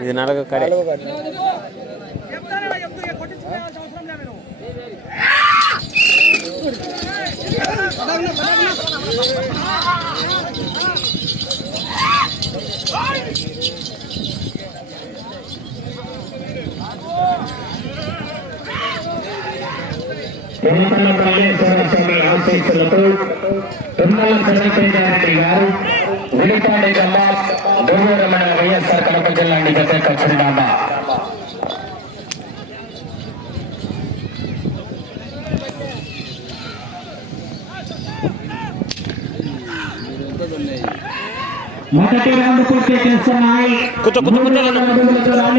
ఇది నాలుగో కడే. చెప్తానే చెప్తూ కొట్టించుకునే అవసరం లేదు మీరు తిరుమల కాళేశ్వర స్వామి ఆశీస్సులతో తుమ్మల చంద్రశేఖరరెడ్డి గారు విడిపాడి గమ్మ దూరమైన వైఎస్ఆర్ కడప జిల్లా జత ఖచ్చితంగా మొదటి రౌండ్ పూర్తి చేస్తున్నాయి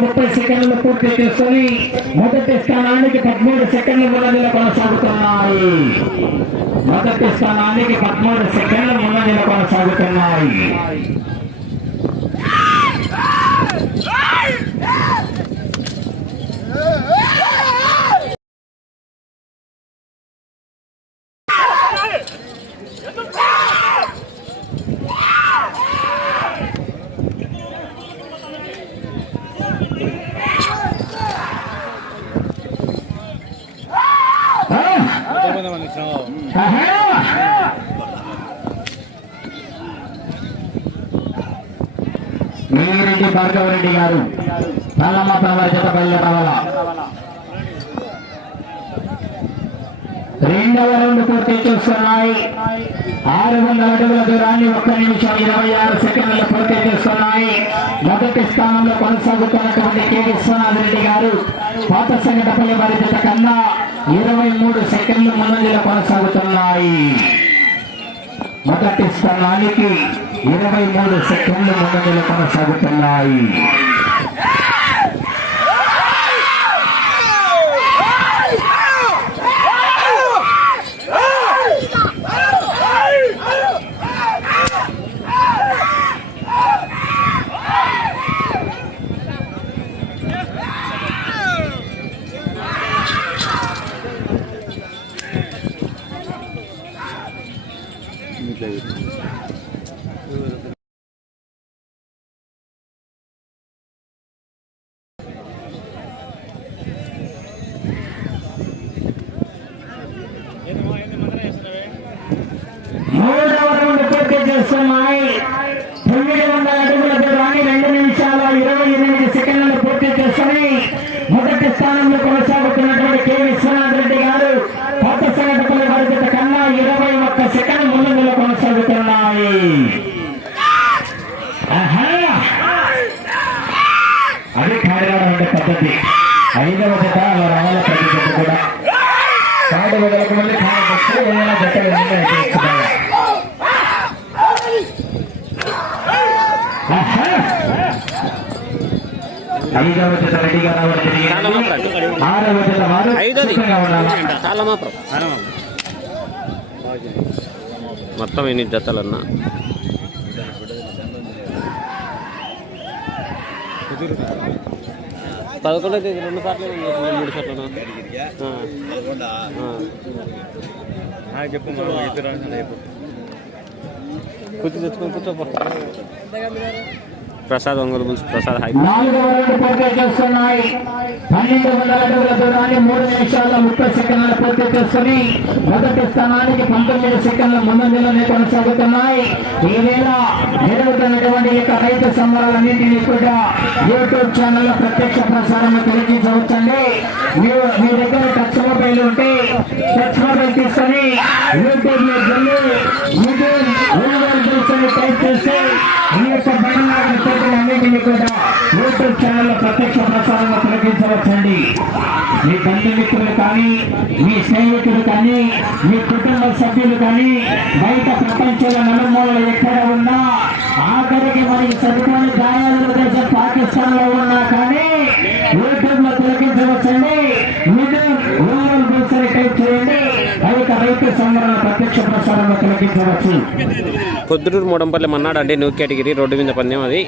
ముప్పై సెకండ్లు పూర్తి చేసుకుని మొదటి స్థానానికి పదమూడు సెకండ్లు ముందంజలో కొనసాగుతున్నాయి మొదటి స్థానానికి పదమూడు సెకండ్లు ముందంజలో కొనసాగుతున్నాయి. నీరెడ్డి భార్గవరెడ్డి గారు. పల్లమ్మ ప్రవర్ జత బయలుదేరవాల రెండవ రౌండ్ పూర్తి చేస్తున్నాయి. ఆరు వందల అడుగుల దూరాన్ని ఒక్క నిమిషం ఇరవై ఆరు సెకండ్లు పూర్తి చేస్తున్నాయి. మొదటి స్థానంలో కొనసాగుతున్నటువంటి కె విశ్వనాథ్ రెడ్డి గారు పాత సంఘటపల్లి వారి జత కన్నా ఇరవై మూడు సెకండ్లు ముందంజలో కొనసాగుతున్నాయి. మొదటి స్థానానికి ఇరవై మూడు సెకండ్లు ముందంజలో కొనసాగుతున్నాయి కాడిరాడు అంటే పద్ధతి. ఐదవ జత అలా రావాల ప్రతి జత కూడా? కాడు వదలకు మళ్ళీ జతలు! ఐదవ జత రెడీగా రావడం. ఆరవ జత వారు చాలా మాత్రం. మొత్తం ఎన్ని జతలన్నా? పదకొండో తేదీ రెండు సార్లు మూడు సార్లు చెప్పు కూర్చో తెచ్చుకొని కూర్చోపో ప్రసాద్ ఒంగోలు బుల్స్ ప్రసాద్ హై. పన్నెండు వందల అడుగుల దూరాన్ని మూడు నిమిషాల ముప్పై సెకండ్ల పూర్తి చేసుకుని మొదటి స్థానానికి పంతొమ్మిది సెకండ్ల ముందంజలోనే కొనసాగుతున్నాయి. ఈ వేళ జరుగుతున్నటువంటి యొక్క రైతు సంబరాలన్నింటినీ కూడా యూట్యూబ్ ఛానల్ ప్రత్యక్ష ప్రసారం తెలియజేయవచ్చండి మీరు మీ దగ్గర టచ్ మొబైల్ ఉంటే టచ్ మొబైల్ తీసుకొని యూట్యూబ్ ఊళ్ళో చూసుకొని టైప్ చేస్తే ఈ యొక్క బండి పోటీలన్నింటినీ కూడా ఛానల్లో ప్రత్యక్ష ప్రసారంలో తొలగించవచ్చండి. మీ బంధుమిత్రులు కానీ మీ స్నేహితులు కానీ మీ కుటుంబ సభ్యులు కానీ బయట ప్రపంచంలో నలుమూలలు ఎక్కడ ఉన్నా ఆఖరికి మనకి చదువుకొని గాయాల దేశం పాకిస్తాన్లో ఉన్నా కానీ యూట్యూబ్లో తిలకించవచ్చండి మీరు రూరల్ బుల్సరి టైప్ చేయండి ఆ ప్రత్యక్ష ప్రసారంలో పొద్దుటూరు మూడంపల్లి మన్నాడు అంటే న్యూ కేటగిరీ రోడ్డు మీద పందెం అది.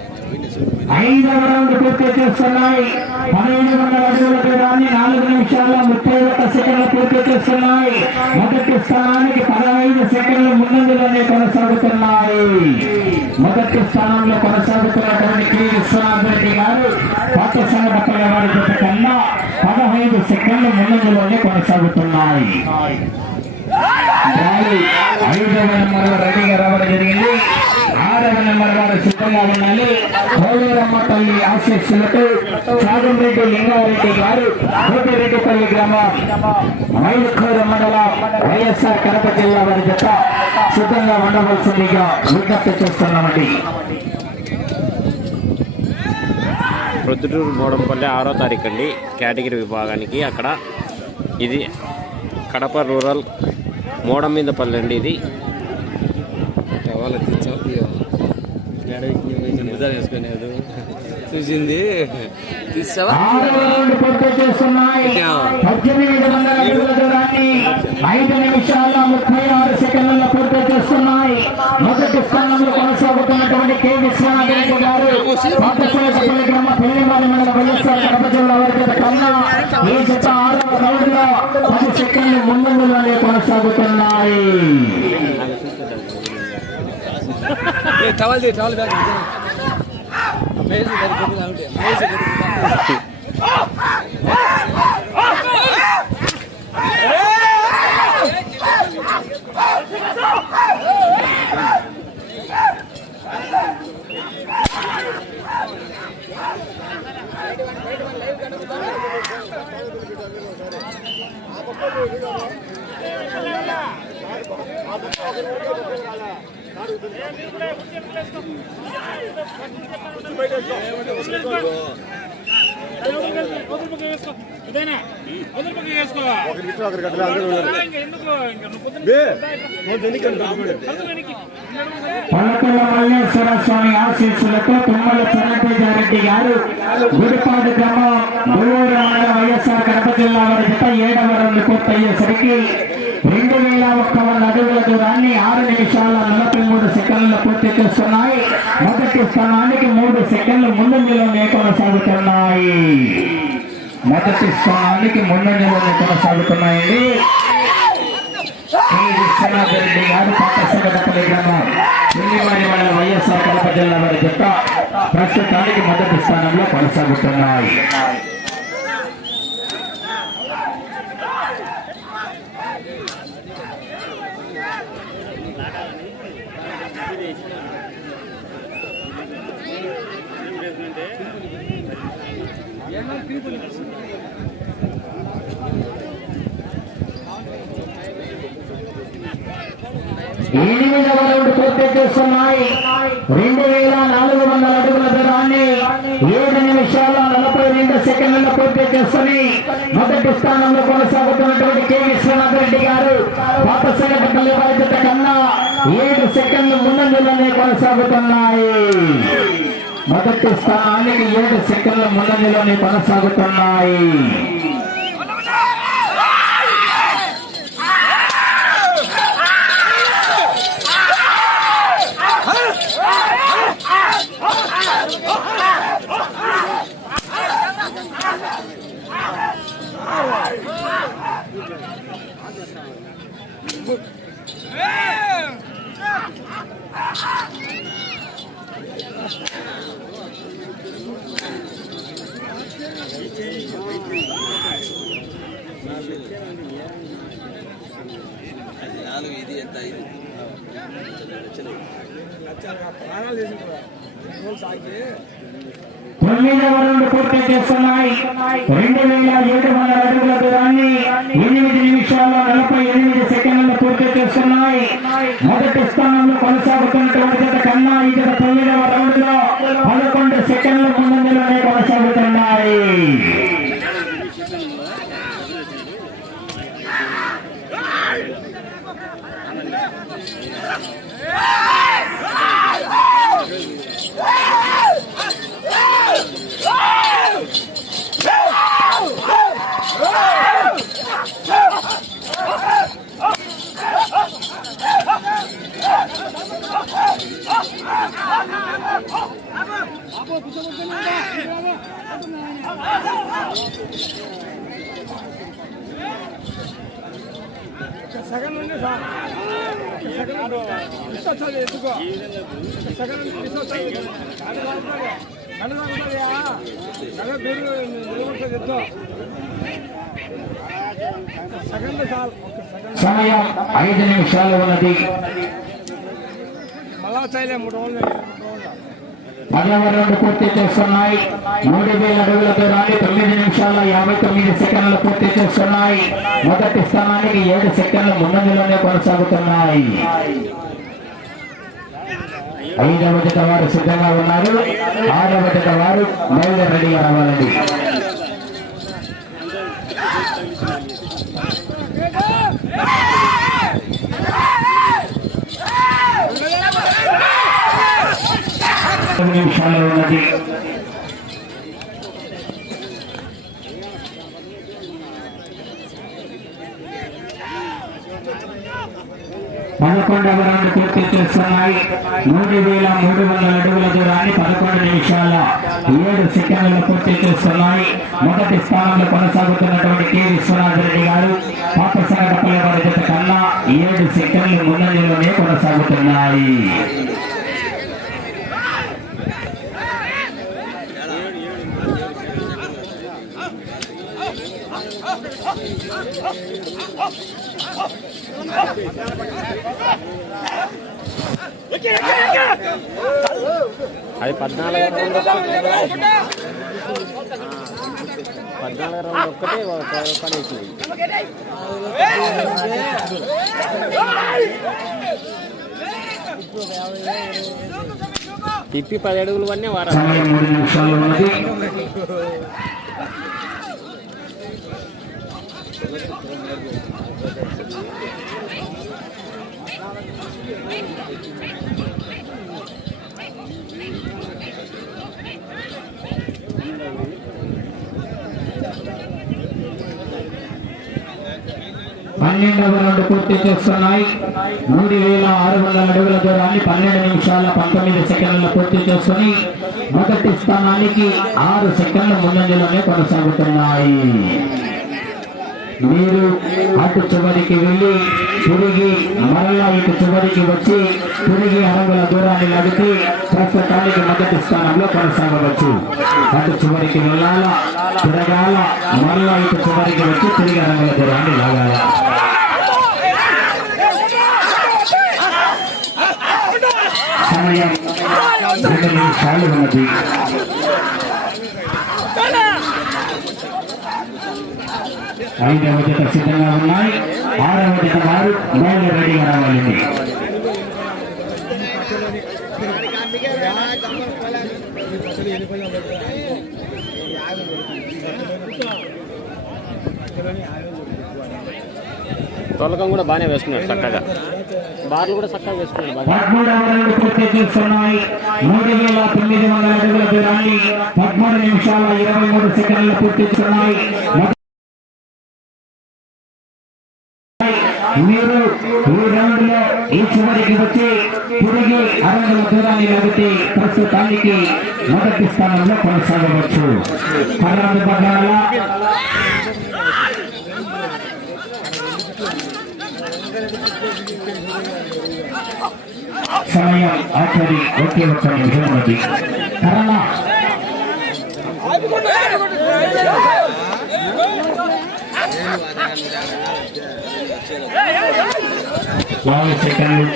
ఐదవ రౌండ్ పూర్తి చేస్తున్నాయి. పదిహేను వందల అడుగుల దూరాన్ని నాలుగు నిమిషాల ముప్పై ఒక్క సెకండ్లు పూర్తి చేస్తున్నాయి. మొదటి స్థానానికి పదహైదు సెకండ్లు ముందంజలోనే కొనసాగుతున్నాయి. మొదటి స్థానంలో కొనసాగుతున్నటువంటి కె విశ్వనాథ్ రెడ్డి గారు పాఠశాల వారి జత కన్నా పదహైదు సెకండ్లు ముందంజలోనే కొనసాగుతున్నాయి. బాలు ఐదవ నెంబర్ రెడీగా రావడం జరిగింది. ఆరవ నెంబర్ వారు సిద్ధంగా ఉండాలి. కోడూరమ్మ తల్లి ఆశీస్సులతో చాగంరెడ్డి లింగారెడ్డి గారు కోటిరెడ్డిపల్లి గ్రామం మండలం వైఎస్ఆర్ కడప జిల్లా వారి జత సిద్ధంగా ఉండవలసిందిగా విజ్ఞప్తి చేస్తున్నామండి. ప్రొద్దుటూరు మోడంపల్లి ఆరో తారీఖు అండి. కేటగిరీ విభాగానికి అక్కడ ఇది కడప రూరల్ మోడం మీద పల్లె ఇది చూసింది తీసావా ఆరవ రౌండ్ పూర్తి చేస్తున్నాయి పద్దెనిమిది వందల అడుగుల దూరాన్ని ఐదు నిమిషాల ముప్పై ఆరు సెకండ్లలో పూర్తి చేస్తున్నాయి. మొదటి స్థానంలో కొనసాగుతున్నటువంటి కె. విశ్వనాథ్ రెడ్డి గారు పాతశాలపల్లి గ్రామ పెళ్ళిమాల మండల వైఎస్ఆర్ కడప జిల్లా వారి చేత కన్నా ఈ జత ఆరవ రౌండ్లో పది సెకండ్లు ముందంజలోనే కొనసాగుతున్నాయి. ಟವಲ್ ಟವಲ್ ಬ್ಯಾಗ್ ಮೇಸಿ మల్లేశ్వర స్వామి ఆశీస్సులతో తుమ్మల చరణ్రెడ్డి గారు గుడిపాడు గ్రామం గురూరు మండల వైఎస్ఆర్ కడప జిల్లా వారి జత ఏడవ రౌండ్ పూర్తయ్యేసరికి రెండు వేల ఒక్క వంద అడుగుల దూరాన్ని ఆరు నిమిషాల నలభై మూడు సెకండ్లు పూర్తి చేస్తున్నాయి. మొదటి స్థానానికి మూడు సెకండ్లు ముందంజలోనే కొనసాగుతున్నాయి. మొదటి స్థానానికి ముందంజలోనే కొనసాగుతున్నాయండి. శ్రీ గారు పాఠశాలపల్లి గ్రామం పిల్లివారి మండల వైఎస్ఆర్ కడప జిల్లా వారి జత ప్రస్తుతానికి మొదటి స్థానంలో కొనసాగుతున్నాయి. ఎనిమిదవ రౌండ్ పూర్తి చేస్తున్నాయి రెండు వేల నాలుగు వందల అడుగుల దూరాన్ని ఏడు నిమిషాల నలభై రెండు సెకండ్లలో పూర్తి చేసుకుని మొదటి స్థానంలో కొనసాగుతున్నటువంటి కె విశ్వనాథ్ రెడ్డి గారు పాతసగపల్లి బాధ్యత కన్నా ఏడు సెకండ్లు ముందంజలోనే కొనసాగుతున్నాయి. మొదటి స్థానానికి ఏడు సెకండ్ల ముందంజలోనే కొనసాగుతున్నాయి. నాలుగు ఇది ఎంత ఐదు తొమ్మిదవ రౌండ్ పూర్తి చేస్తున్నాయి. రెండు వేల ఏడు వందల అడుగుల దూరాన్ని ఎనిమిది నిమిషాల నలభై ఎనిమిది సెకండ్లు పూర్తి చేస్తున్నాయి. మొదటి స్థానంలో కొనసాగుతున్నటువంటి సమయం ఐదు నిమిషాలు ఉన్నది. మళ్ళా పదవ రౌండ్ పూర్తి చేస్తున్నాయి. మూడు వేల అడుగులతో రాని తొమ్మిది నిమిషాల యాభై తొమ్మిది సెకండ్లు పూర్తి చేస్తున్నాయి. మొదటి స్థానానికి ఏడు సెకండ్లు ముందంజలోనే కొనసాగుతున్నాయి. ఐదవ జత వారు సిద్ధంగా ఉన్నారు. ఆరవ జత వారు బయలుదేరి రెడీగా రావాలండి ఐదు నిమిషాలు ఉన్నది పదకొండవ రౌండ్ పూర్తి చేస్తున్నాయి మూడు వేల మూడు వందల అడుగుల దూరాన్ని పదకొండు నిమిషాల ఏడు సెకండ్లు పూర్తి చేస్తున్నాయి మొదటి స్థానంలో కొనసాగుతున్నటువంటి కె విశ్వనాథరెడ్డి గారు పాపసనగపల్లి వారి జత కన్నా ఏడు సెకండ్లు ముందంజలోనే కొనసాగుతున్నాయి అది పద్నాలుగు రౌండ్ పద్నాలుగు రౌండ్ ఒక్కటే పడేసింది. తిప్పి పది అడుగులు పడినా వారా పన్నెండవ రౌండ్ పూర్తి చేస్తున్నాయి. మూడు వేల ఆరు వందల అడుగుల దూరాన్ని పన్నెండు నిమిషాల పంతొమ్మిది సెకండ్లు పూర్తి చేసుకుని మొదటి స్థానానికి ఆరు సెకండ్ల ముందంజలోనే కొనసాగుతున్నాయి. మీరు అటు చివరికి వెళ్ళి తిరిగి మరలా ఇటు చివరికి వచ్చి తిరిగి అడుగుల దూరాన్ని నడిపి ప్రస్తుతానికి మొదటి స్థానంలో కొనసాగవచ్చు. అటు చివరికి వెళ్ళాలా తిరగాల మరలా ఇటు చివరికి వచ్చి తిరిగి అడుగుల దూరాన్ని లాగాల. సమయం రెండు నిమిషాలు ఉన్నది ఐదవ జత సిద్ధంగా ఉన్నాయి ఆరవ జత వారు బయలు రెడీగా రావాలండి తొలకం కూడా బాగానే వేసుకున్నాడు చక్కగా. బార్లు కూడా చక్కగా వేసుకున్నాడు బాగా. పదమూడవ పూర్తి చేస్తున్నాయి. మూడు వేల తొమ్మిది వందల అడుగుల దూరాన్ని పదమూడు నిమిషాల ఇరవై మూడు సెకండ్లు పూర్తి చేస్తున్నాయి. మీరు ఈ రౌండ్లో ఈ చివరికి వచ్చి తిరిగి అరవై దూరాన్ని లాగితే ప్రస్తుతానికి మొదటి స్థానంలో కొనసాగవచ్చు. కర్ణాటక సమయం ఆఖరి ఒకే ఒక్క నిమిషం కరణ. కరోనా సెకండ్లు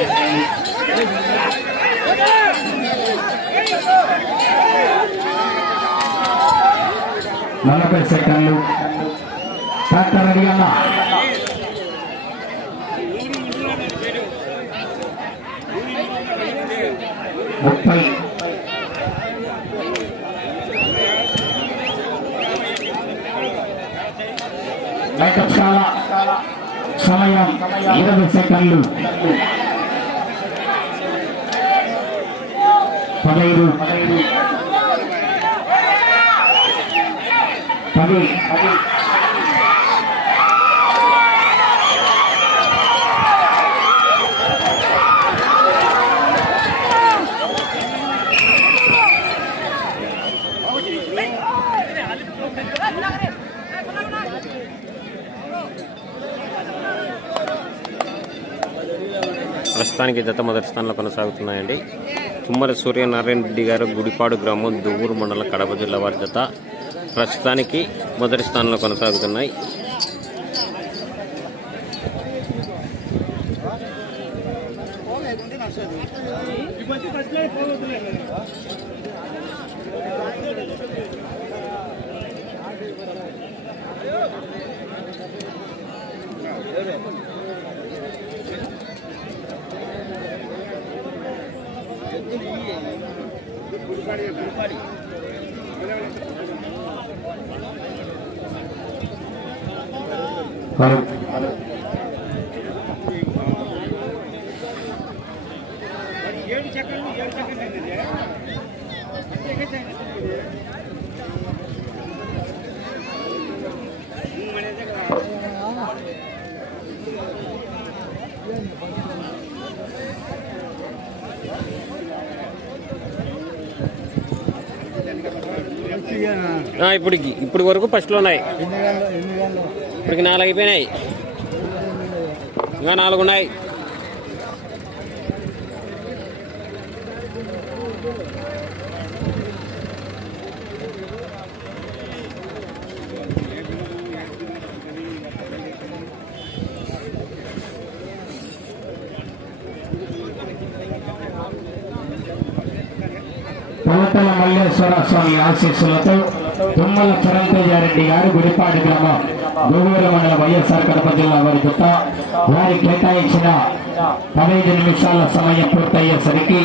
నలభై సెకండ్లు. ట్రాక్టర్ ముప్పై బయటశాల సమయం ఇరవై సెకండ్లు పదహైదు పది ప్రస్తుతానికి జత మొదటి స్థానంలో కొనసాగుతున్నాయండి. తుమ్మల సూర్యనారాయణ రెడ్డి గారు గుడిపాడు గ్రామం దువ్వూరు మండలం కడప జిల్లా వారి జత ప్రస్తుతానికి మొదటి స్థానంలో కొనసాగుతున్నాయి. ఏడు ఇప్పుడు ఇప్పుడు వరకు ఫస్ట్లో ఉన్నాయి. ఇప్పటికి నాలుగు అయిపోయినాయి. ఇంకా నాలుగు ఉన్నాయి. పొలతల మల్లేశ్వర స్వామి ఆశీస్సులతో తుమ్మల చిరంతేజారెడ్డి గారు గుడిపాడి గ్రామం గోగూరు మండల వైఎస్ఆర్ కడప జిల్లా వారి జత వారి కేటాయించిన పదహైదు నిమిషాల సమయం పూర్తయ్యేసరికి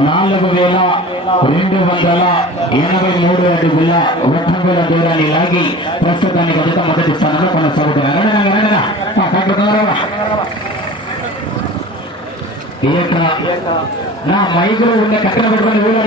నాలుగు వేల రెండు వందల ఎనభై మూడు అడుగుల ఒట్టంగుల దూరాన్ని లాగి ప్రస్తుతానికి జత మొదటి స్థానంలో కొనసాగుతున్నారు. ఈ యొక్క నా మైకులో ఉన్న కట్టెలు పెట్టుకుని ఊళ్ళో